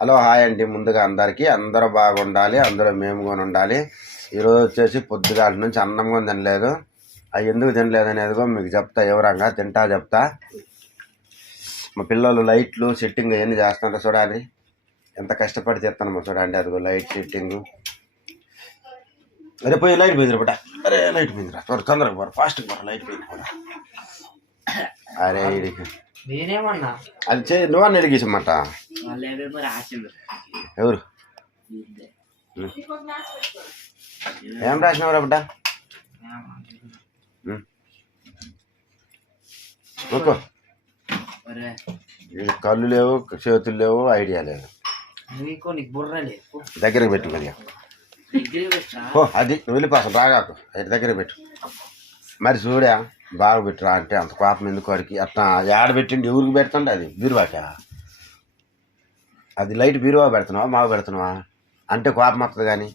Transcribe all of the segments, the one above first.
Hello hi అండి. ముందుగా అందరూ బాగుండాలి, అందులో మేము కూడా ఉండాలి. ఈరోజు వచ్చేసి పొద్దుగాల నుంచి అన్నం కూడా తినలేదు. అవి ఎందుకు తినలేదు అనేది మీకు చెప్తా, వివరంగా చెప్తా. మా పిల్లలు లైట్లు సెట్టింగ్ అవన్నీ చేస్తున్నారు చూడాలి. ఎంత కష్టపడి చేస్తానమ్మా చూడండి. అదిగో లైట్ సెట్టింగ్. అరే పోయి లైట్ పోయిందిరా బట. అరే లైట్ పోయిందిరా, తొందరగా పోరా, ఫాస్ట్గా పోరా, లైట్ పోయింది కూడా. అరే ఇడికి నేనేమన్నా అది నువ్వన్న ఎడిగేసమ్మాట. ఎవరు ఏం రాసినవరా బిడ్డ? ఓకో కళ్ళు లేవు, చేతులు లేవు, ఐడియా లేదు. దగ్గరకు పెట్టు కొద్దిగా. అది నువ్వు వెళ్ళిపోతాను రాగాకు, అయితే దగ్గర పెట్టు. మరి చూడా బాగా పెట్టురా అంటే అంత కోపం ఎందుకు వాడికి? అట్లా ఏడ పెట్టిండి, ఎవరికి పెడుతుండే? అది బీరువాకా? అది లైట్ బీరువా పెడుతున్నావా, మావ పెడుతున్నావా అంటే కోపం వస్తుంది. కానీ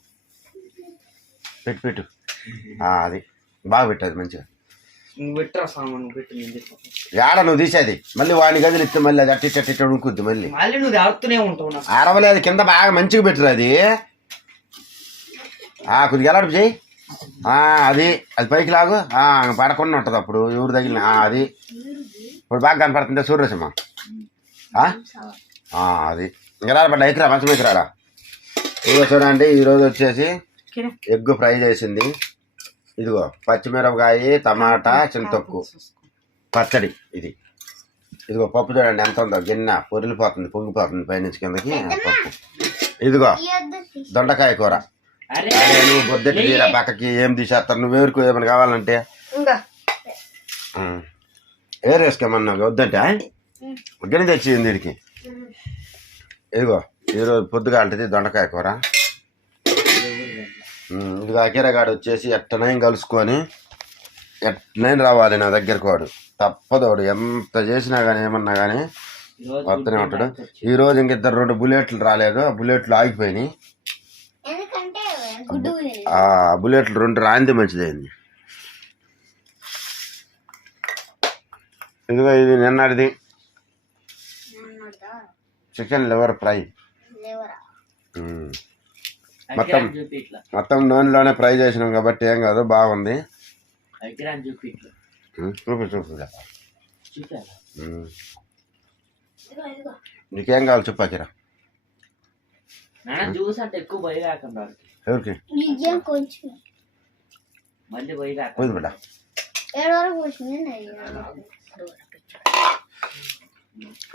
పెట్టు అది బాగా పెట్టు, అది మంచిగా. ఏడ నువ్వు తీసేది మళ్ళీ వాడిని గదిలు ఇస్తే మళ్ళీ అది అట్టి ఉడుకుద్ది. మళ్ళీ అరవలేదు, కింద బాగా మంచిగా పెట్టురు. అది కొద్దిగా ఎలాంటి చేయి. అది పైకి లాగు, పడకుండా ఉంటుంది. అప్పుడు ఎవరు తగిలిన అది ఇప్పుడు బాగా కనపడుతుంటే సూర్యరసమ్మ. అది ఇంకా పడ్డ ఎక్కరా మంచం ఎక్కరారా. ఇదిగో చూడండి, ఈరోజు వచ్చేసి ఎగ్ ఫ్రై చేసింది. ఇదిగో పచ్చిమిరపకాయ, టమాటా, చింతొక్కు పచ్చడి. ఇదిగో పప్పు చూడండి ఎంత ఉందో, గిన్నె పొరిలిపోతుంది, పొంగిపోతుంది పైనుంచి కిందకి పప్పు. ఇదిగో దొండకాయ కూర. నువ్వు బొద్దెట్టు తీరా పక్కకి ఏం తీసేస్తారు, నువ్వెవరికి ఏమైనా కావాలంటే వేరేసుకోమన్నా వద్దంటే గిన్నె తెచ్చింది వీడికి. ఇదిగో ఈరోజు పొద్దుగాలంటది దొండకాయ కూర. ఇదిగో అకీరగాడు వచ్చేసి ఎట్టనైనా కలుసుకొని ఎట్లనైనా రావాలి నా దగ్గరకు. వాడు తప్పదోడు, ఎంత చేసినా కానీ ఏమన్నా కానీ వస్తూనే ఉంటాడు. ఈరోజు ఇంక 2 బుల్లెట్లు రాలేదు, ఆ బుల్లెట్లు ఆగిపోయినాయి. ఆ బుల్లెట్లు 2 రాంది మంచిదైంది. ఇదిగో ఇది నిన్నటిది చికెన్ లివర్ ఫ్రై. మొత్తం నూనెలోనే ఫ్రై చేసినాం కాబట్టి ఏం కాదు, బాగుంది. చూపి నీకేం కావాలి చెప్పాకిరా. ఎవరికి పోయింది బిడ్డ?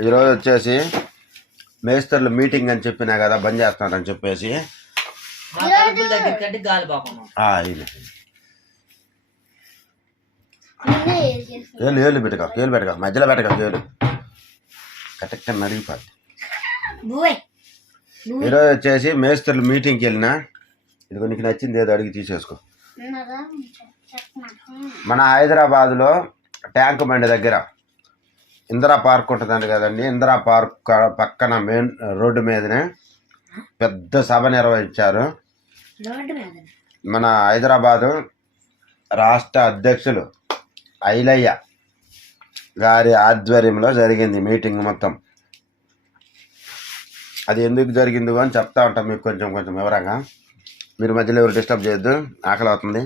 ఈరోజు వచ్చేసి మేస్తర్లు మీటింగ్ అని చెప్పినా కదా, బంద్ చేస్తున్నారని చెప్పేసి ఏళ్ళు పెట్టక మధ్యలో పెట్టక ఏళ్ళు కరెక్ట్ నడిగిపోద్ది. ఈరోజు వచ్చేసి మేస్తర్లు మీటింగ్కి వెళ్ళినా. ఇదిగో నీకు నచ్చింది ఏదో అడిగి తీసేసుకో. మన హైదరాబాద్లో ట్యాంక్ బండి దగ్గర ఇందిరా పార్క్ ఉంటుందండి కదండి. ఇందిరా పార్క్ పక్కన మెయిన్ రోడ్డు మీదనే పెద్ద సభ నిర్వహించారు. మన హైదరాబాదు రాష్ట్ర అధ్యక్షులు ఐలయ్య గారి ఆధ్వర్యంలో జరిగింది మీటింగ్ మొత్తం. అది ఎందుకు జరిగిందో అని చెప్తా ఉంటాం మీకు కొంచెం వివరంగా. మీరు మధ్యలో ఎవరు డిస్టర్బ్ చేయొద్దు, ఆకలి అవుతుంది.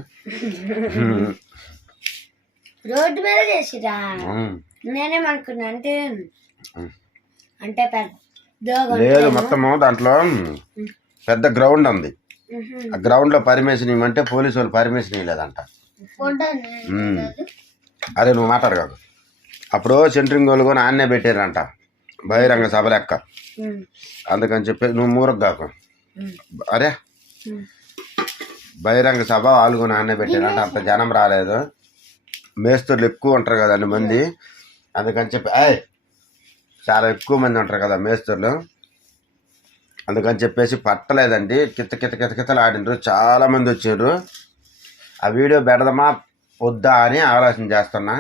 రోడ్డు మీద చేసిరా? నేనేమనుకున్నా అంటే లేదు, మొత్తము దాంట్లో పెద్ద గ్రౌండ్ ఉంది. ఆ గ్రౌండ్ లో పర్మిషన్ ఇవ్వమంటే పోలీసు వాళ్ళు పర్మిషన్ ఇవ్వలేదంట. అరే నువ్వు మాట్లాడు కాదు. అప్పుడు సెంట్రింగ్ వాళ్ళు కూడా ఆన్నే పెట్టారంట, బహిరంగ సభ లెక్క. అందుకని చెప్పి నువ్వు మూరకు కాకు. అరే బహిరంగ సభ వాళ్ళు కూడా ఆన్నే పెట్టారంట. అంత జనం రాలేదు, మేస్తూర్లు ఎక్కువ ఉంటారు కదండి మంది. అందుకని చెప్పి చాలా ఎక్కువ మంది ఉంటారు కదా మేస్తూర్లు. అందుకని చెప్పేసి పట్టలేదండి. కితకితలు ఆడినరు, చాలా మంది వచ్చారు. ఆ వీడియో పెడదామా వద్దా అని ఆలోచన చేస్తున్నా.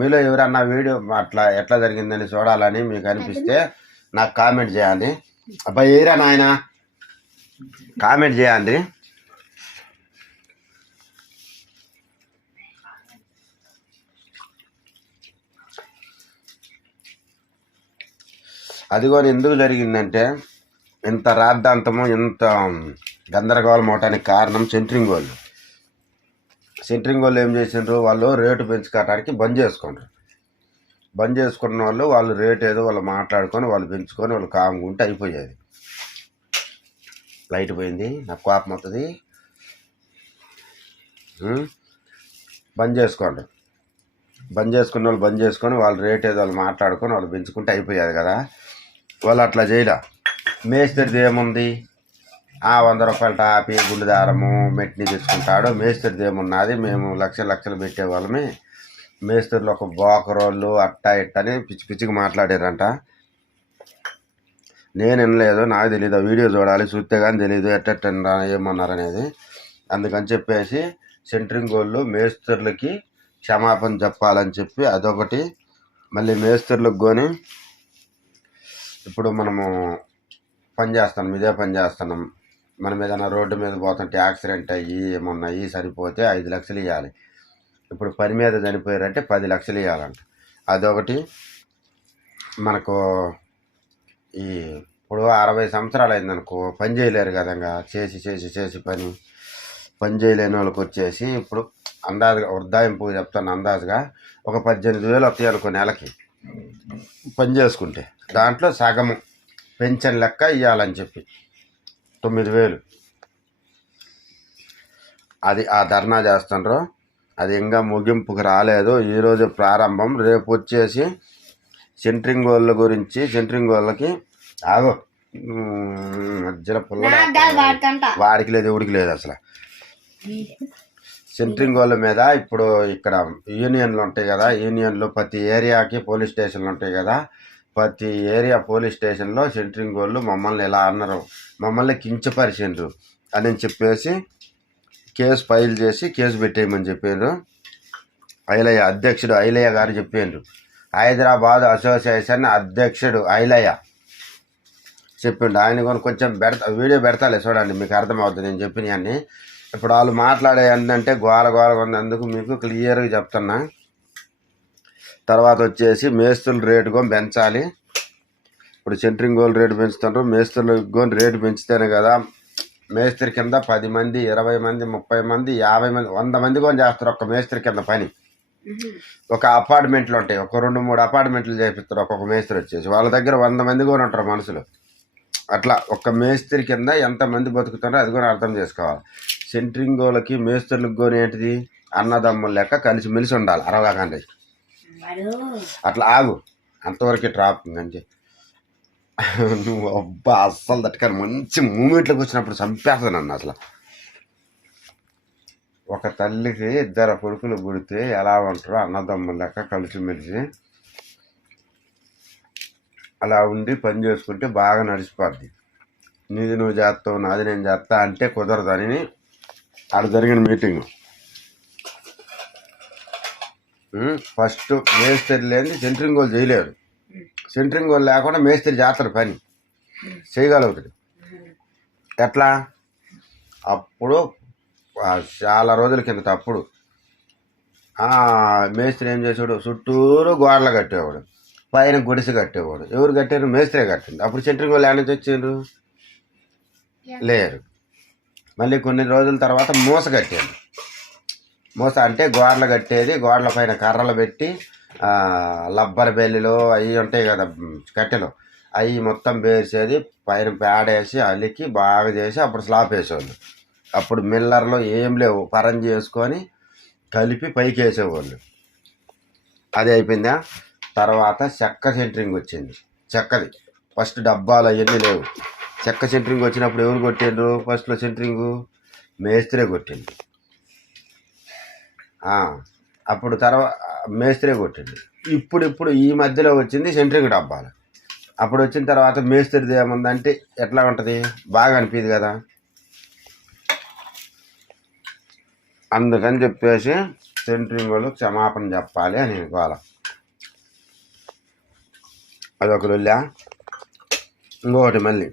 మీలో ఎవరన్నా వీడియో అట్లా ఎట్లా జరిగిందని చూడాలని మీకు అనిపిస్తే నాకు కామెంట్ చేయండి. అబ్బాయి ఏరా నాయన కామెంట్ చేయండి. అది కూడా ఎందుకు జరిగిందంటే ఇంత రాద్ధాంతము ఇంత గందరగోళం అవటానికి కారణం సెంట్రింగ్ వాళ్ళు. సెంట్రింగ్ వాళ్ళు ఏం చేసిండ్రు, వాళ్ళు రేటు పెంచుకోవటానికి బంద్ చేసుకుంటారు. బంద్ చేసుకున్న వాళ్ళు రేట్ ఏదో వాళ్ళు మాట్లాడుకొని వాళ్ళు పెంచుకొని వాళ్ళు కామ్గా ఉంటే అయిపోయేది. లైట్ పోయింది, నాకు కోపం అవుతుంది. బంద్ చేసుకోండి. బంద్ చేసుకున్న వాళ్ళు బంద్ చేసుకొని వాళ్ళు రేట్ ఏదో వాళ్ళు మాట్లాడుకొని వాళ్ళు పెంచుకుంటే అయిపోయేది కదా. వాళ్ళు అట్లా చేయలే. మేస్త్రిది ఏముంది, 100 రూపాయల టాపి గుండు దారము మెట్ని తెచ్చుకుంటాడు. మేస్త్రిది ఏమున్నది, మేము లక్షలు పెట్టేవాళ్ళమే. మేస్త్రులు ఒక బోకరోళ్ళు అట్టా ఇట్టని పిచ్చి పిచ్చికి మాట్లాడారంట. నేను వినలేదు, నాకు తెలియదు. ఆ వీడియో చూడాలి, చూస్తే కానీ తెలియదు ఎట్ట ఏమన్నారనేది. అందుకని చెప్పేసి సెంట్రింగ్ వాళ్ళు మేస్త్రులకి క్షమాపణ చెప్పాలని చెప్పి అదొకటి. మళ్ళీ మేస్త్రులకు కొని ఇప్పుడు మనము ఇదే పని చేస్తున్నాం, మనం ఏదైనా రోడ్డు మీద పోతుంటే యాక్సిడెంట్ అయ్యి ఏమన్నా అయ్యి సరిపోతే 5 లక్షలు ఇవ్వాలి. ఇప్పుడు పని మీద చనిపోయారంటే 10 లక్షలు ఇవ్వాలంట. అదొకటి. మనకు ఇప్పుడు 60 సంవత్సరాలు అయిందనుకో పని చేయలేరు కదా. చేసి పని చేయలేని వాళ్ళకి వచ్చేసి ఇప్పుడు అందాజుగా వృద్ధాయింపు చెప్తాను, అందాజుగా ఒక 18,000 వస్తాయి అనుకో నెలకి పని చేసుకుంటే. దాంట్లో సగము పెన్షన్ లెక్క ఇవ్వాలని చెప్పి 9,000. అది ఆ ధర్నా చేస్తుండ్రు. అది ఇంకా ముగింపుకు రాలేదు. ఈరోజు ప్రారంభం. రేపు వచ్చేసి సెంట్రింగ్ వాళ్ళ గురించి, సెంట్రింగ్ వాళ్ళకి మధ్యలో వాడికి లేదు ఎవడికి లేదు అసలు. సెంట్రింగ్ వాళ్ళ మీద ఇప్పుడు ఇక్కడ యూనియన్లు ఉంటాయి కదా, యూనియన్లు ప్రతి ఏరియాకి పోలీస్ స్టేషన్లు ఉంటాయి కదా. ప్రతి ఏరియా పోలీస్ స్టేషన్లో సెంట్రింగ్ వాళ్ళు మమ్మల్ని ఇలా అన్నారు, మమ్మల్ని కించపరిచిండ్రు అని చెప్పేసి కేసు ఫైల్ చేసి కేసు పెట్టేయమని చెప్పారు. అధ్యక్షుడు ఐలయ్య గారు చెప్పిండ్రు. హైదరాబాద్ అసోసియేషన్ అధ్యక్షుడు ఐలయ్య చెప్పిండు. ఆయన కూడా కొంచెం వీడియో పెడతాలే చూడండి, మీకు అర్థమవుతుంది నేను చెప్పినవన్నీ. ఇప్పుడు వాళ్ళు మాట్లాడే ఏంటంటే గోల ఉన్నందుకు మీకు క్లియర్గా చెప్తున్నా. తర్వాత వచ్చేసి మేస్త్రుల రేటు కూడా పెంచాలి. ఇప్పుడు సెంట్రింగ్ వాళ్ళు రేటు పెంచుతుండ్రు, మేస్త్రులకు కూడా రేటు పెంచితేనే కదా. మేస్త్రి కింద 10 మంది 20 మంది 30 మంది 50 మంది 100 మంది కూడా చేస్తారు ఒక్క మేస్త్రి కింద పని. ఒక అపార్ట్మెంట్లు ఉంటాయి, ఒక 2-3 అపార్ట్మెంట్లు చేపిస్తారు ఒక్కొక్క మేస్త్రి వచ్చేసి. వాళ్ళ దగ్గర 100 మంది కూడా ఉంటారు మనుషులు. అట్లా ఒక్క మేస్త్రి కింద ఎంతమంది బతుకుతారో అది కూడా అర్థం చేసుకోవాలి. సెంట్రింగ్ వాళ్ళకి మేస్త్రులకు కూడా ఏంటిది అన్నదమ్ముల లెక్క కలిసిమెలిసి ఉండాలి. అరవకండి అట్లా ఆగు, అంతవరకు ట్రాపింగ్ అంటే. నువ్వు అబ్బా అస్సలు తట్టుకొని మంచి మూమెంట్లోకి వచ్చినప్పుడు చంపేస్తాను నన్ను అసలు. ఒక తల్లికి 2 కొడుకులు పుడితే ఎలా ఉంటారో అన్నదమ్ముల లెక్క కలిసిమెలిసి అలా ఉండి పని చేసుకుంటే బాగా నడిచిపోద్ది. నీది నువ్వు చేస్తావు, నాది నేను చేస్తా అంటే కుదరదని అక్కడ జరిగిన మీటింగ్. ఫస్ట్ మేస్త్రి లేని సెంట్రింగ్ వాళ్ళు చేయలేరు. సెంట్రింగ్ వాళ్ళు లేకుండా మేస్త్రి చేస్తారు, పని చేయగలుగుతాడు. ఎట్లా? అప్పుడు చాలా రోజుల కిందట అప్పుడు మేస్త్రి ఏం చేసాడు, చుట్టూరు గోడలు కట్టేవాడు, పైన గుడిసె కట్టేవాడు. ఎవరు కట్టారు? మేస్త్రే కట్టిండు. అప్పుడు సెంట్రింగ్ వాళ్ళు నుంచి వచ్చిండ్రు లేరు. మళ్ళీ కొన్ని రోజుల తర్వాత మూస కట్టాడు. మూస అంటే గోడలు కట్టేది, గోడల పైన కర్రలు పెట్టి లబ్బర్ బెల్లిలో అవి ఉంటాయి కదా కట్టెలు, అవి మొత్తం పేర్చేది, పైన పేడేసి అలికి బాగా చేసి అప్పుడు స్లాబ్ వేసేవాళ్ళు. అప్పుడు మిల్లర్లో ఏం లేవు, పరంజి వేసుకొని కలిపి పైకి వేసేవాళ్ళు. అది అయిపోయిందా? తర్వాత చెక్క సెంట్రింగ్ వచ్చింది. చెక్కది ఫస్ట్ డబ్బాలు అవన్నీ లేవు. చెక్క సెంట్రింగ్ వచ్చినప్పుడు ఎవరు కొట్టిండ్రు? ఫస్ట్లో సెంట్రింగు మేస్త్రే కొట్టిండు. అప్పుడు తర్వాత మేస్త్రే కొట్టిండు. ఇప్పుడు ఈ మధ్యలో వచ్చింది సెంట్రింగ్ డబ్బాలు. అప్పుడు వచ్చిన తర్వాత మేస్త్రిది ఏముందంటే ఎట్లా ఉంటుంది, బాగా అనిపించదు కదా. అందుకని చెప్పేసి సెంట్రింగ్ వాళ్ళు క్షమాపణ చెప్పాలి అని అనుకోవాలి. అదొక లొల్లా. ఇంకొకటి మళ్ళీ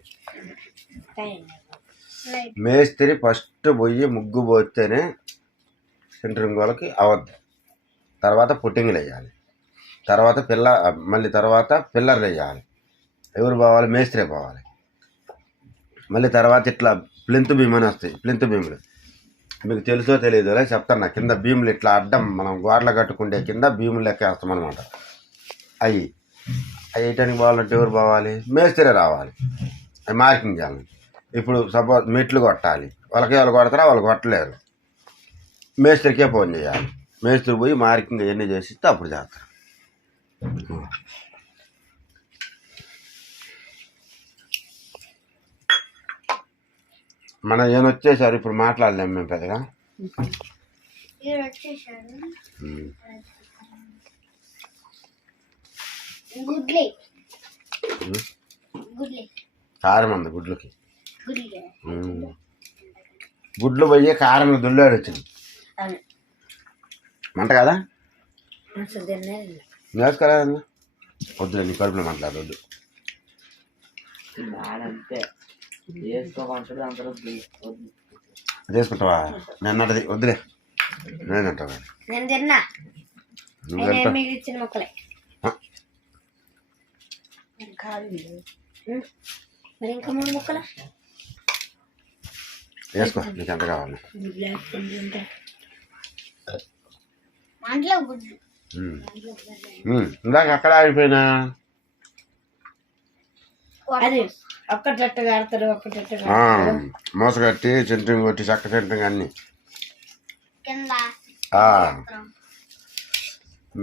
మేస్త్రి ఫస్ట్ పోయి ముగ్గు పోతేనే సెంట్రింగ్ వాళ్ళకి అవద్దు. తర్వాత పుట్టింగ్లు వేయాలి, తర్వాత పిల్లర్లు వేయాలి, ఎవరు పోవాలి? మేస్త్రే పోవాలి. మళ్ళీ తర్వాత ఇట్లా ప్లింత్ బీమ్ అని వస్తాయి. ప్లింత్ బీములు మీకు తెలుసో తెలియదు చెప్తాను. కింద భీములు ఇట్లా అడ్డం మనం గోడలు కట్టుకుంటే కింద భీములు లెక్క వేస్తాం అనమాట. అవి వేయటానికి పోవాలంటే ఎవరు పోవాలి? మేస్త్రే రావాలి. అవి మార్కింగ్ చేయాలి. ఇప్పుడు సపోజ్ మెట్లు కొట్టాలి, వాళ్ళకి వాళ్ళు కొడతారా? వాళ్ళు కొట్టలేరు. మేస్త్రికే ఫోన్ చేయాలి. మేస్త్రి పోయి మార్కింగ్ అవన్నీ చేసి అప్పుడు చేస్తారు. మనం ఏం వచ్చేసారు ఇప్పుడు మాట్లాడలేము మేము పెద్దగా. కారం ఉంది గుడ్లకి. గుడ్లు పోయి కారం దుల్లాడు వచ్చింది మంట కదా. వేసుకోరా వద్దులే, నీ కడుపులో మాట్లాడవద్దు. చేసుకుంటావా? నేను అన్నది వద్దులే. నేను అంటావా? వేసుకో, నీకు ఎంత కావాలి. ఇందాక అక్కడ ఆగిపోయినా మోసగట్టి సెంట్రింగ్ కొట్టి చక్క సెంట్రింగ్ అన్ని.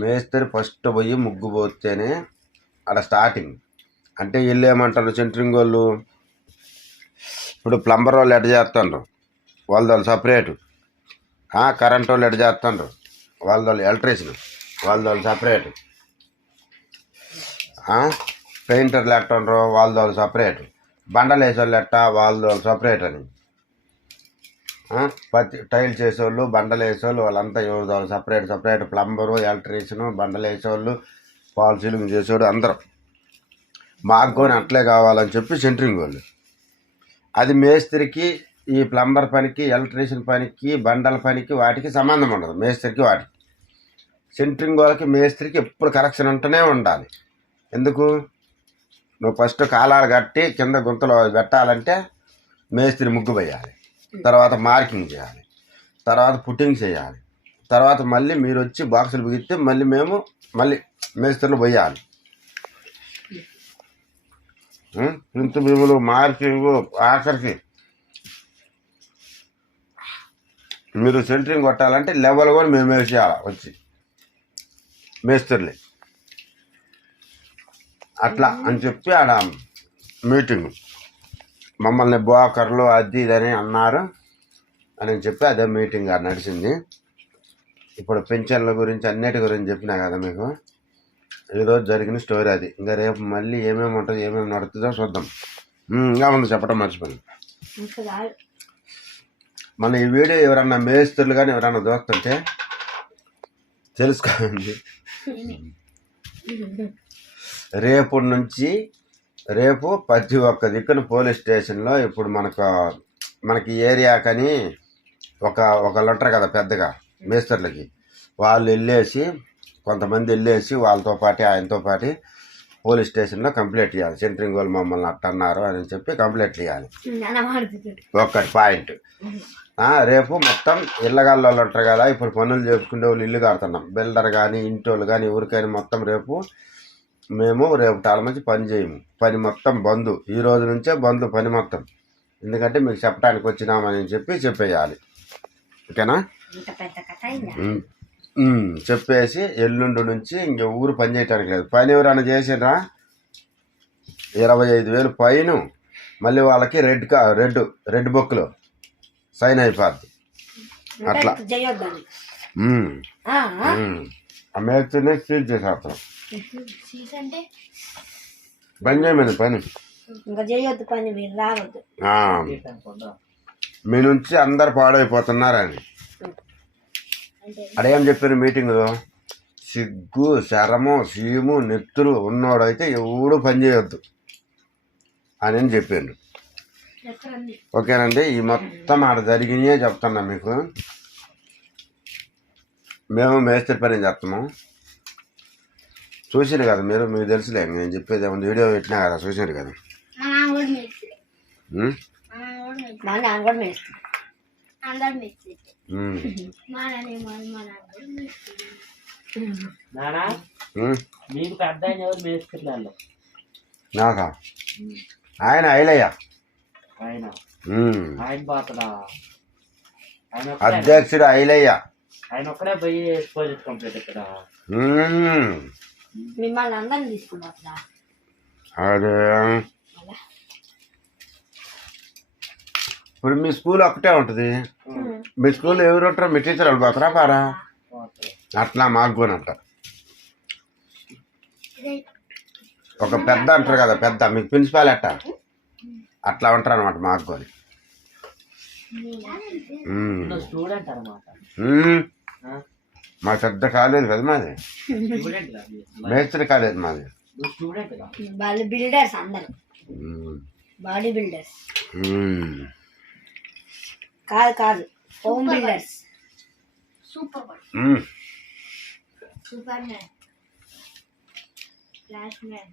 మేస్త్రి ఫస్ట్ పోయి ముగ్గు పోతేనే అక్కడ స్టార్టింగ్. అంటే వీళ్ళు ఏమంటారు సెంట్రింగ్ వాళ్ళు, ఇప్పుడు ప్లంబర్ వాళ్ళు ఎడ చేస్తుండ్రు వాళ్ళు సపరేటు, కరెంట్ వాళ్ళు ఎడ చేస్తుండ్రు వాళ్ళు ఎలక్ట్రీషియన్ వాళ్ళు సపరేటు, పెయింటర్లు ఎట్టుండ్రు వాళ్ళు సపరేటు, బండలు వేసేవాళ్ళు ఎట్ట వాళ్ళు సపరేట్ అని. టైల్స్ వేసేవాళ్ళు, బండలు వేసేవాళ్ళు వాళ్ళంతా వాళ్ళు సపరేట్. ప్లంబరు, ఎలక్ట్రీషియను, బండలు వేసేవాళ్ళు, ఫాల్ సీలింగ్ చేసేవాడు అందరూ. మాకు కూడా అట్లే కావాలని చెప్పి సెంట్రింగ్ వాళ్ళు. అది మేస్త్రికి ఈ ప్లంబర్ పనికి, ఎలక్ట్రీషియన్ పనికి, బండల పనికి వాటికి సంబంధం ఉండదు. మేస్త్రికి వాటికి. సెంట్రింగ్ వాళ్ళకి మేస్త్రికి ఎప్పుడు కరెక్షన్ ఉంటూనే ఉండాలి. ఎందుకు? నువ్వు ఫస్ట్ కాలాలు కట్టి కింద గుంతలో పెట్టాలంటే మేస్త్రి ముగ్గు వేయాలి, తర్వాత మార్కింగ్ చేయాలి, తర్వాత పుట్టింగ్ చేయాలి, తర్వాత మళ్ళీ మీరు వచ్చి బాక్సులు బిగిస్తే మళ్ళీ మేస్త్రులు పోయాలి. ప్లింత్ బీములు, మార్కింగ్, ఆఖరికి మీరు సెంట్రింగ్ కొట్టాలంటే లెవెల్ కూడా మేము వేసేయాలి వచ్చి మేస్త్రులే. అట్లా అని చెప్పి ఆడ మీటింగ్ మమ్మల్ని బోకర్లు అది ఇదని అన్నారు అని చెప్పి అదే మీటింగ్ నడిచింది. ఇప్పుడు పెన్షన్ల గురించి అన్నిటి గురించి చెప్పినా కదా మీకు. ఈరోజు జరిగిన స్టోరీ అది. ఇంకా రేపు మళ్ళీ ఏమేమి ఉంటుంది, ఏమేమి నడుతుందో చూద్దాం. ఇంకా ముందు చెప్పడం మర్చిపోయింది. మన ఈ వీడియో ఎవరన్నా మేస్త్రులు కానీ ఎవరన్నా చూస్తుంటే తెలుసుకోండి. రేపు ప్రతి ఒక్క దిక్కున పోలీస్ స్టేషన్లో ఇప్పుడు మనకి ఏరియా కానీ ఒకళ్ళు ఉంటారు కదా పెద్దగా మేస్త్రులకి, వాళ్ళు కొంతమంది వెళ్ళేసి వాళ్ళతో పాటు ఆయనతో పాటు పోలీస్ స్టేషన్లో కంప్లైంట్ ఇవ్వాలి. సెంట్రింగ్ వాళ్ళు మమ్మల్ని అట్టన్నారు అని చెప్పి కంప్లైంట్ ఇవ్వాలి. ఒక్కటి పాయింట్. రేపు మొత్తం ఇళ్ళగాళ్ళ వాళ్ళు ఉంటారు కదా, ఇప్పుడు పనులు చేసుకునే వాళ్ళు ఇల్లు కడుతున్నాం, బిల్డర్ కానీ ఇంటి వాళ్ళు కానీ ఎవరికైనా మొత్తం రేపు టాల మంచి పని చేయము. పని మొత్తం బంద్. ఈ రోజు నుంచే బంద్ పని మొత్తం. ఎందుకంటే మీకు చెప్పడానికి వచ్చినామని చెప్పేయాలి. ఓకేనా? చెప్పేసి ఎల్లుండి నుంచి ఇంక ఊరు పని చేయటానికి లేదు. పని ఎవరైనా చేసినా 25,000 ఫైన్, మళ్ళీ వాళ్ళకి రెడ్ బుక్లో సైన్ అయిపోద్ది. అట్లా ఆ మేస్తూనే సీల్ చేసేస్తాం. పని చేయమని పని మీ నుంచి అందరు పాడైపోతున్నారని అడేం చెప్పారు మీటింగ్లో. సిగ్గు, శరము, సీము, నెత్తులు ఉన్నోడైతే ఎవడు పని చేయొద్దు అని చెప్పాను. ఓకేనండి? ఈ మొత్తం ఆడ జరిగినాయే చెప్తున్నా మీకు. మేము మేస్త్రి పని చేస్తాము. చూసారు కదా మీకు తెలుసులే నేను చెప్పేది ఏమన్నా వీడియో పెట్టినా కదా చూసారు కదా. మా నాన్న కూడా మేస్తుంది. ఉమ్? మా నాన్న కూడా మేస్తుంది. అందరు మేస్తుంది. మా నాన్న నానా మీకు పెద్ద ఆయన ఎవరు మేస్తున్నారు? నాకా ఆయన ఐలయ్య ఆయన ఆయన పోతడా? అధ్యక్షుడు ఐలయ్య. ఆయన ఒక్కడే పోయి ప్రాజెక్ట్ కంప్లీట్ ఇక్కడ. మిమ్మల్ని అందరిని తీసుకుంటా. అదే ఇప్పుడు మీ స్కూల్ ఒక్కటే ఉంటుంది. మీ స్కూల్లో ఎవరు ఉంటారో మీ టీచర్ వాళ్ళు పోతారా పారా? అట్లా మాకు కూడా అంట. ఒక పెద్ద అంటారు కదా, పెద్ద మీకు ప్రిన్సిపాల్ అట్ట అట్లా ఉంటారు అనమాట మాకు కూడా. స్టూడెంట్ అనమాట. మా పెద్ద కాలేజ్ కదా మాది, మేస్త్రి కాలేజ్ మాది. వాళ్ళు బిల్డర్స్ అందరు, బాడీ బిల్డర్స్ కాదు home builders. Super man, flash man.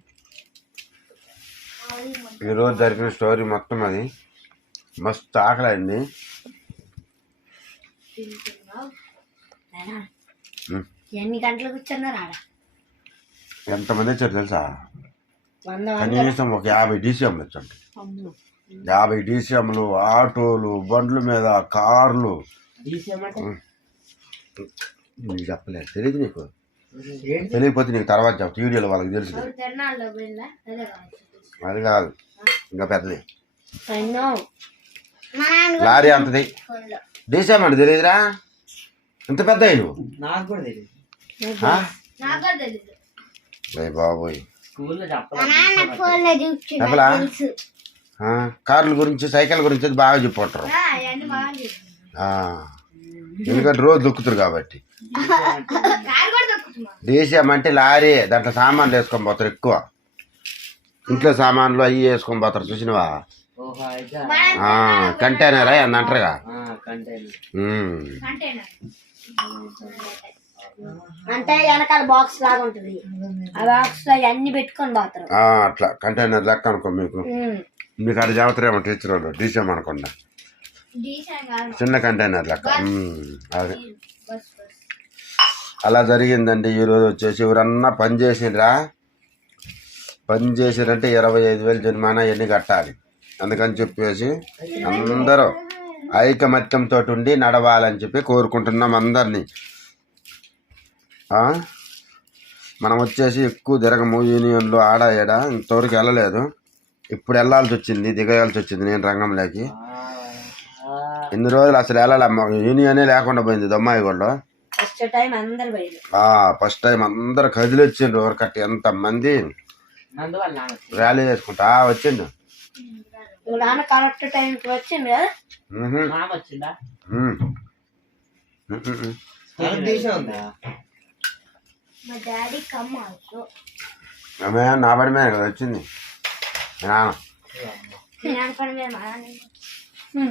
ఈరోజు జరిగిన స్టోరీ మొత్తం అది. మస్తు ఆకలి అయింది. ఎన్ని గంటలు కూర్చున్నారు ఆడ? ఎంతమంది వచ్చారు తెలుసా? కనీసం ఒక 50 DCMలు వచ్చండి. 50 DCMలు, ఆటోలు, బండ్ల మీద కార్లు. నీకు చెప్పలేదు, తెలియదు నీకు? తెలియకపోతే నీకు తర్వాత చెప్తా, వీడియోలో వాళ్ళకి తెలుసు. అది కాదు, ఇంకా పెద్దది లారీ అంతది. DCM అంటే తెలియదురా? ఇంత పెద్ద నువ్వు? నాకు కూడా తెలియదు బాబోయ్. చెప్పలా? కార్ల గురించి, సైకిల్ గురించి బాగా చెప్పుకుంటారు. ఎందుకంటే రోజు దొక్కుతారు కాబట్టి. DCM అంటే లారీ, దాంట్లో సామాన్లు వేసుకొని పోతారు ఎక్కువ. ఇంట్లో సామాన్లు అవి వేసుకొని పోతారు, చూసినవా? కంటైనరా అని అంటారుగా. అంటే వెనకాల బాక్స్ లాగా ఉంటుంది, ఆ బాక్స్ లో అన్ని పెట్టుకొని పోతారు. అట్లా కంటైనర్ లెక్క అనుకో. మీకు అది చెబుతారేమో టీచర్ వాళ్ళు, DCM అనకుండా చిన్న కంటైనర్ లెక్క. అదే అలా జరిగిందండి. ఈరోజు వచ్చేసి ఎవరన్నా పని చేసిండ్రా? పని చేసిరంటే 25,000 జరిమానా ఎన్ని కట్టాలి. అందుకని చెప్పేసి అందరూ ఐకమత్యంతో ఉండి నడవాలని చెప్పి కోరుకుంటున్నాం అందరినీ. మనం వచ్చేసి ఎక్కువ తిరగము యూనియన్లో ఆడ ఏడ, ఇంతవరకు వెళ్ళలేదు. ఇప్పుడు వెళ్ళాల్సి వచ్చింది, దిగేయాల్సి వచ్చింది నేను రంగంలోకి. ఎన్ని రోజులు అసలు వెళ్ళాలి, యూనియనే లేకుండా పోయింది దొమ్మాయిగూడలో. ఫస్ట్ టైం అందరు కదిలి వచ్చిండ్రు. ఎవరికట్టి ఎంతమంది ర్యాలీ చేసుకుంటా వచ్చిండు. కరెక్ట్ టైంకి వచ్చింది కదా. ఆమె నా పడి మీద కదా వచ్చింది.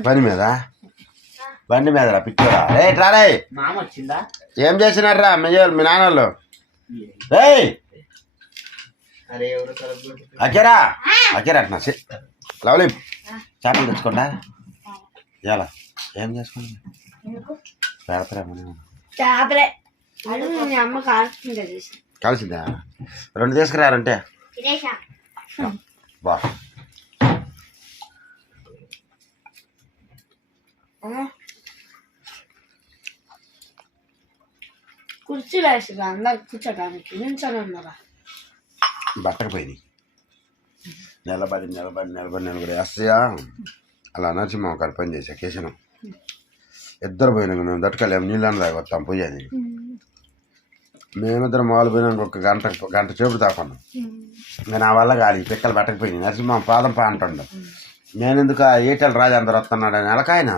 పని మీద, బండి మీద రా పిచ్చోరా. రే ఏం చేసినారా మీ నాన్నలు? అకేరా అట్నా లవ్లీ చేపలు తెచ్చుకోండా. ఎలా ఏం చేసుకోండి పెడతారేమో. చేపలే అమ్మ కలిసిందా? 2 తీసుకురారంటే బా. కుర్చీలు వేసి అందరు కూర్చోడానికి నిల్చొని ఉన్నారా? బట్టకు పోయింది. నిలబడి వేస్తాయా? అలా నరసింహ ఒక పని చేసా కేసనం. ఇద్దరు పోయినాక మేము దట్టుకోలేము, నీళ్ళని తాగి వస్తాం పోయేది. మేమిద్దరం మాలు పోయినాక ఒక గంట చేపు తాకున్నాం. ఇంకా నా వల్ల కాదు, పిక్కలు పెట్టకపోయింది. నరసింహ పాదం అంటుండు. నేను ఎందుకు ఈటెల రాజు అందరు వస్తున్నాడు అని ఎలకాయన.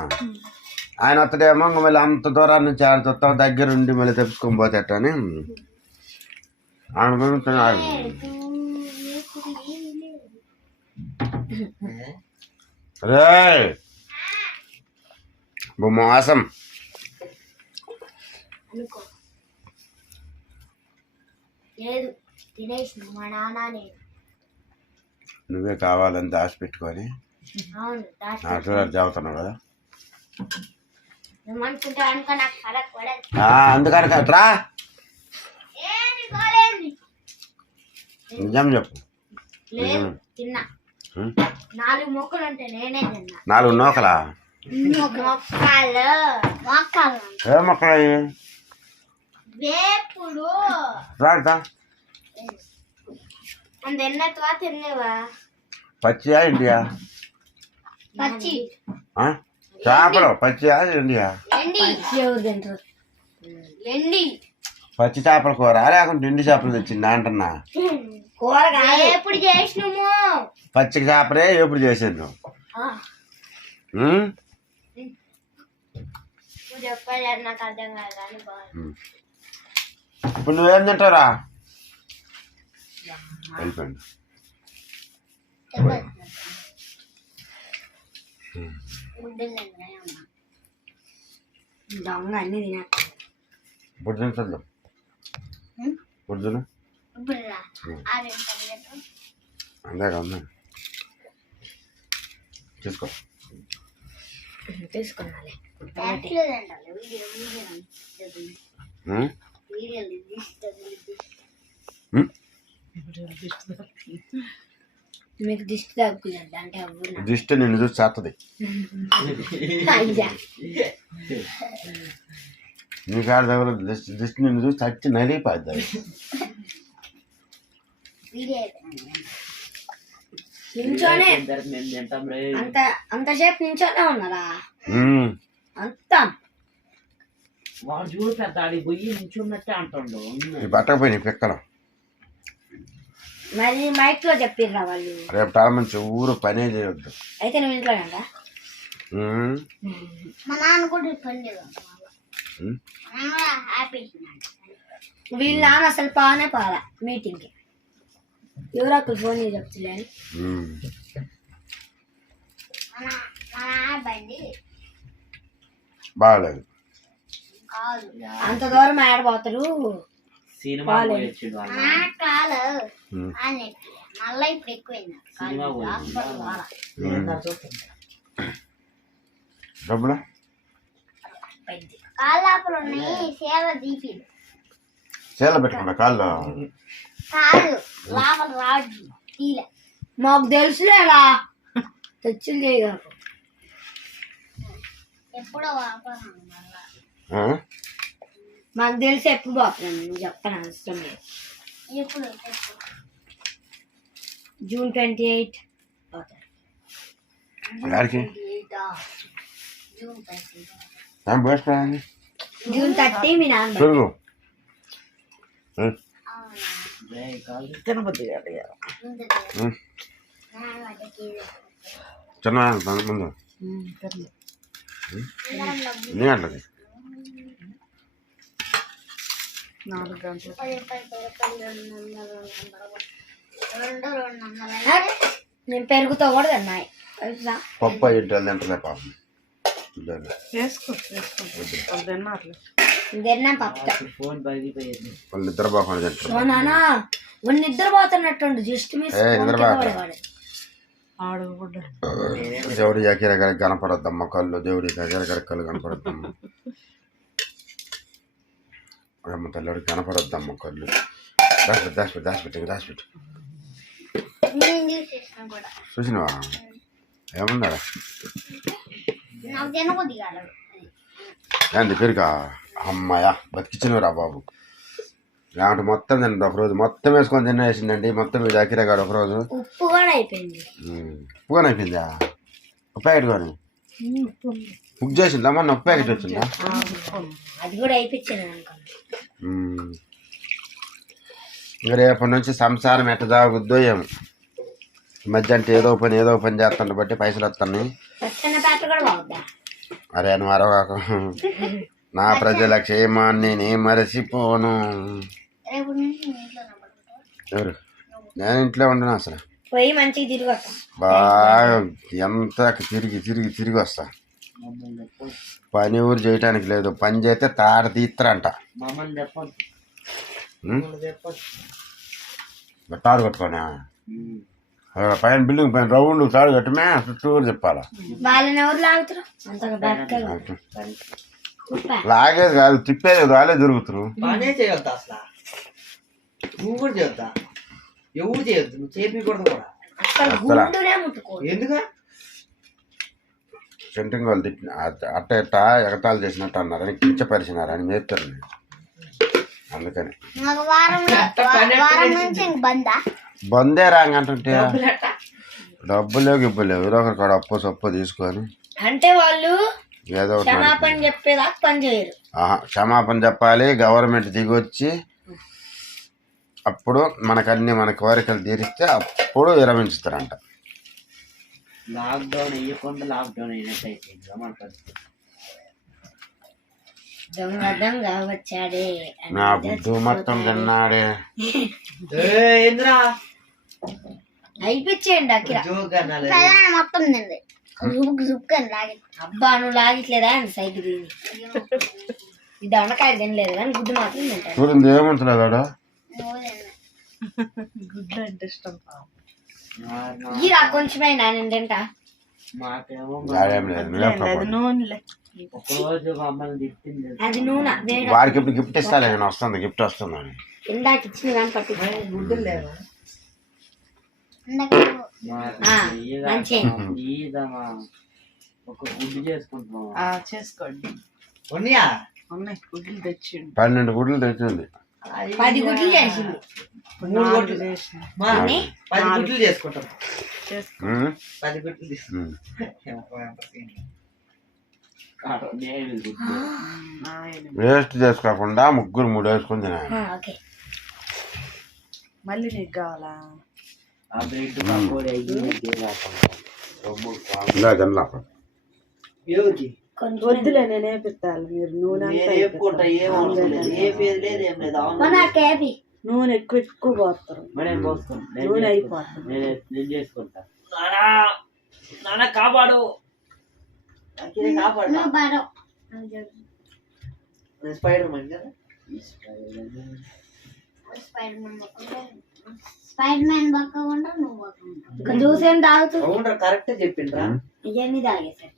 ఆయన వస్తాడేమో మళ్ళీ అంత దూరాన్ని నుంచి ఆడుతాం, దగ్గరుండి మళ్ళీ తెప్పుకొని పోతేటని ఆయన గురించి మోసం. తినేసిన మా నాన్న నేను. నువ్వే కావాలని దాచిపెట్టుకొని అవును నాకు చదువుతున్నావు కదా. నువ్వనుకుంటే అనుకో నాకు ఫరక్ పడదు. అందుకని కట్రా ఏంది గోలేంది? నిజం చెప్పు. లేదు తిన్నా. 4 మొక్కలు ఉంటే నేనే తిన్నా. 4 నూకలా? మొక్కలు మొక్కలు ఏ మొక్కలు అవి? వేపుడు రాడుతా తిన్నట్టువా తినేవా? పచ్చియా ఇండియా? పచ్చి చేపలు పచ్చియా ఇండియా? ఎండి ఎండి పచ్చి చేపల కూర లేకుంటే ఎండి చేపలు తెచ్చిందా అంటున్నా. కూర ఎప్పుడు చేసినాము? పచ్చి చేపలే ఎప్పుడు చేసాను. నువ్వు చెప్పాలి నాకు అర్థం కాదు కానీ బాగుంది. ఇప్పుడు నువ్వేం తింటారా? వెళ్ళిపోయింది. దొంగ అన్ని తినా. ఇప్పుడు తింటుందా? ఇప్పుడు తిను. అంతేగా ఉంది. తీసుకో. తీసుకున్నాలే. మీకు దిష్టి తగ్గుతుంది అంటే దిష్టి నిన్ను చూసి చేస్తుంది. నీ కాడ దగ్గర దిష్టి నిన్ను చూసి చచ్చి నలిగిపోద్ది. నించోనే అంతసేపు నించోనే ఉన్నారా? అంతా వాడు చూడు పెద్ద ఆడికి పోయి నించున్నట్టే అంటుండు. పట్టకపోయి పిక్కలు మరి మైక్ లో చెప్పిర్రా వాళ్ళు. రేపు చాలా మంచి ఊరు పనే చేయొద్దు. అయితే నువ్వు ఇంట్లో అంట. మా నాన్న కూడా పని హ్యాపీ. వీళ్ళ నాన్న అసలు పానే పాలా మీటింగ్ కి. ఎవరొకరు ఫోన్ చేసి చెప్తులే. బాగలేదు. అంత దూరం ఆడపోతారు. సినిమా మళ్ళీ ఇప్పుడు ఎక్కువైంది. డబ్బులు కాళ్ళాపులు ఉన్నాయి. సేవ దీపి చీల పెట్టుకున్నా కాళ్ళు కాదు లోపల రాజు తీల. మాకు తెలుసులేరా తెచ్చులు చేయగలరు. ఎప్పుడో మాకు తెలిసి ఎప్పుడు పోతున్నాను. నువ్వు చెప్పను అవసరం లేదు. ఎప్పుడు జూన్ 28 జూన్ 30 మీ నాన్న చిన్న ముందు ఎన్ని గంటలది? 4 గంటలు. నేను పెరుగుతో కూడా తిన్నాయి. పప్పు అయ్యింటి వాళ్ళు తింటలే పాపం. తిన్నా పప్పుతో. వాళ్ళు నిద్రపోకుండా తింటారు. నాన్న వాళ్ళు నిద్రపోతున్నట్టుండు. Just miss. దేవుడి ఎకర కనపడద్దమ్మ కళ్ళు. దేవుడి ఎకర కళ్ళు కనపడద్దమ్మ. అమ్మ తల్లి కనపడద్దమ్మ కళ్ళు. దాచిపెట్టు చూసినవా? ఏమన్నారా? ఏంది పెరుగా? అమ్మాయా బతికిచ్చినరా బాబు. లేకుంటే మొత్తం తినండి. ఒకరోజు మొత్తం వేసుకొని తినేసిందండి. మొత్తం మీ దగ్గర కాదు ఒకరోజు. ఉప్పు కూడా అయిపోయింది. ఉప్పు కానీ అయిపోయిందా? ఉప్పు ప్యాకెట్ కానీ బుక్ చేసిందా? మొన్న ఉప్పు ప్యాకెట్ వచ్చిందా? అది కూడా అయిపోయింది. ఇంకా రేపటి నుంచి సంసారం ఎట్ట సాగుద్దో ఏమో. మధ్య అంటే ఏదో పని చేస్తుండ బట్టి పైసలు వస్తున్నాయి. అరే నువ్వు అరవక. నా ప్రజల క్షేమాన్ని నేను మరచిపోను. ఎవరు? నేను ఇంట్లో ఉండను అసలు. పోయి మంచిగా తిరిగి వస్తా. బాగా ఎంత తిరిగి వస్తా. పని ఊరు చేయటానికి లేదు. పని చేస్తే తాట తీస్తారంట. తాడు కట్టుకోనా పైన బిల్డింగ్ పైన రౌండ్ తాడు కట్టమే చుట్టూరు చెప్పాలా వాళ్ళని ఎవరు లాగుతారు అంతగా బతకలు లాగేది కాదు తిప్పేది వాళ్ళే తిరుగుతారు బాగానే చేయొద్దా అసలు నువ్వు కూడా చేయొద్దా ఎవరు చేయొద్దు నువ్వు చేపించకూడదు కూడా అసలు గుండునే ముట్టుకో ఎందుకు సెంట్రింగ్ వాళ్ళు తిట్టిన అట్ట ఎట్ట ఎగతాలు చేసినట్టు అన్నారని కించపరిచినారని మేపుతారు అందుకని నాకు వారం నుంచి ఇంక బందా బందే రాంగంటుంటే డబ్బులు గిబ్బులేవు ఏదో ఒకరి కాడ అప్పు సప్పు తీసుకొని అంటే వాళ్ళు ఏదో ఒకటి క్షమాపణ చెప్పేదాకా పని చేయరు క్షమాపణ చెప్పాలి గవర్నమెంట్ దిగొచ్చి అప్పుడు మనకన్నీ మన కోరికలు తీరిస్తే అప్పుడు విరమించుతారంట లాక్డౌన్ అయ్యకుండా లాక్డౌన్ అయినట్టయితే మన పరిస్థితి దొంగ వచ్చాడే నా బుద్ధు మొత్తం తిన్నాడే ఏంద్రా అయిపించేయండి అక్కడ జోక్ అనాలి మొత్తం తింది అబ్బా నువ్వు లాగిట్లేదా అని సైకిల్ తిని ఈ దొండకాయ తినలేదు కానీ గుడ్డు మాత్రం తింటాను చూడండి ఏమంటలేదు గుడ్లు అంటే ఇష్టం ఇరా కొంచెమైనా నేను తింటా మాకేమో అది నూనెలే ఒకరోజు మమ్మల్ని తిట్టింది అది నూనె వేడి వాడికి ఇప్పుడు గిఫ్ట్ ఇస్తాలే నేను వస్తుంది గిఫ్ట్ వస్తుందని ఇందాక ఇచ్చింది కానీ పట్టించు గుడ్డలు లేవా ఈదమా ఒక గుడ్డు చేసుకుంటున్నాం చేసుకోండి ఉన్నాయా ఉన్నాయి గుడ్లు తెచ్చిండు 12 గుడ్లు తెచ్చింది 10 గుడ్లు చేసింది 3 గుడ్లు చేసిన మా 10 గుడ్లు చేసుకుంటాం చేసుకో 10 గుడ్లు తీసుకుంటాం వేస్ట్ చేసుకోకుండా 3 వేసుకుని తినాలి ఓకే మళ్ళీ నీకు కావాలా ఆ బ్రెడ్ పకోడీ అయ్యి ఇలా తినలా ఎవరికి వద్దులే నేనే పెట్టాలి మీరు నూనె అంతా నేను చెప్పుకుంటా ఏం అవసరం లేదు ఏ పేరు లేదు ఏం లేదు నూనె ఎక్కువ పోతారు నేను పోస్తాను నూనె అయిపోతుంది నేను చేసుకుంటా నాన్న కాపాడు కాపాడు స్పైడర్ మ్యాన్ కదా స్పైడర్ మ్యాన్ బక్కకుండా నువ్వు బక్కకుండా చూసేం తాగుతూ అవునరా కరెక్ట్ చెప్పిండ్రా ఇవన్నీ తాగేసారు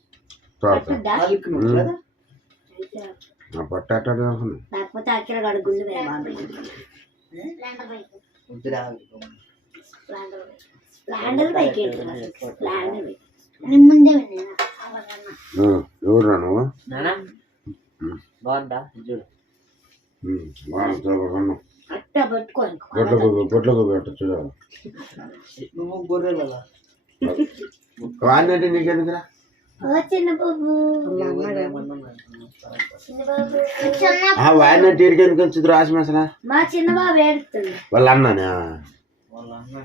నాలుగు కదా పట్టాట లేకపోతే అక్కడ గడుగుండు వద్దురా స్ప్లాండర్ బైక్ స్ప్లాండర్ బైక్ ముందే ఎవరురా నువ్వు నానా బాగుందా చూడు అట్ట పట్టుకోని గొడ్లకు పెట్ట చూడాలి నువ్వు గొర్రెల వాడినంటే నీకెందుకురా చిన్న బాబు వాడినంటే ఇడికెందుకు వచ్చింది రాసిమసలా మా చిన్న బాబు ఏడుస్తుంది వాళ్ళ అన్ననే వాళ్ళ అన్న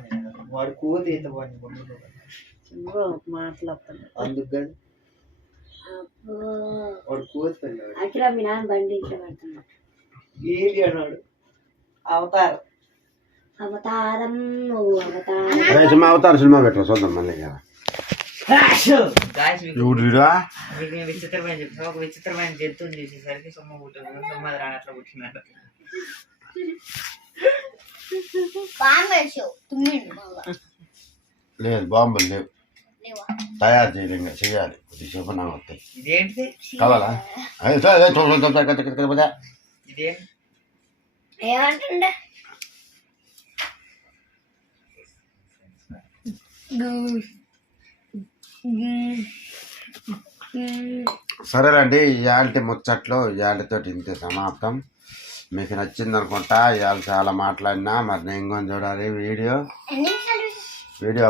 వాడు కోతి అయితే వాడిని మాట్లాడుతున్నాడు అందుకు కాదు వాడు కోతి పిల్లాడు అఖిల మీ నాన్న బండి ఇంట్లో పెడుతున్నాడు ఏంటి అన్నాడు అవతారం అవతారం నువ్వు అవతారం సినిమా అవుతారు సినిమా పెట్టరా చూద్దాం మళ్ళీ కదా ఎవడురా మీకు విచిత్రమైన చెప్తాను ఒక విచిత్రమైన జంతువుని చేసేసరికి సొమ్మ పుట్టిన సొమ్మది రానట్లా పుట్టినాడు లేదు బాంబులు లేవు తయారు చేయలేం చేయాలి కొద్దిసేపు నాకు వస్తాయి ఇదేంటిది కావాలా ఇదే ఏమంటుండే సరేనండి ఇవాళ ముచ్చట్లో ఇవాళతో ఇంతే సమాప్తం మీకు నచ్చింది అనుకుంటా ఇవాళ చాలా మాట్లాడినా మరి నేను కూడా చూడాలి వీడియో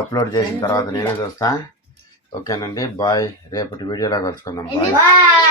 అప్లోడ్ చేసిన తర్వాత నేనే చూస్తా ఓకేనండి బాయ్ రేపటి వీడియోలో కలుసుకుందాం బాయ్